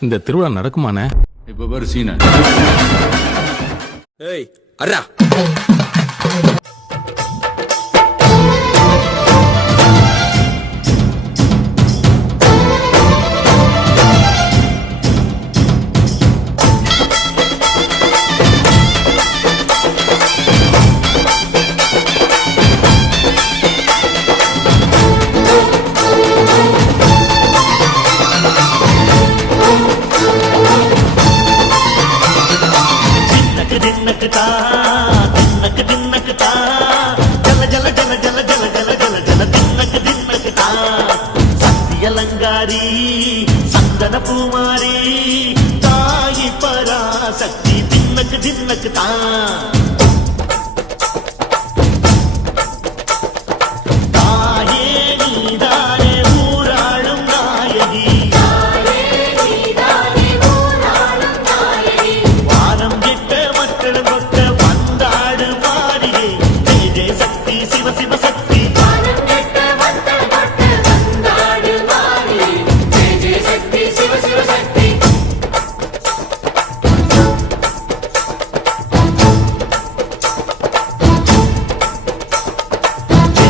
இந்த திருவிழா நடக்குமாண்ணே? இப்ப பாரு சீன. ஏய் அர்ரா దిన్నకు జల జల జల జల జల జల జల జల దిన్నకు దిన్నకు సత్యలంగారి సందన పూమారి తాయి పరాశక్తి దిన్నకు దిన్నకు తా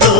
তো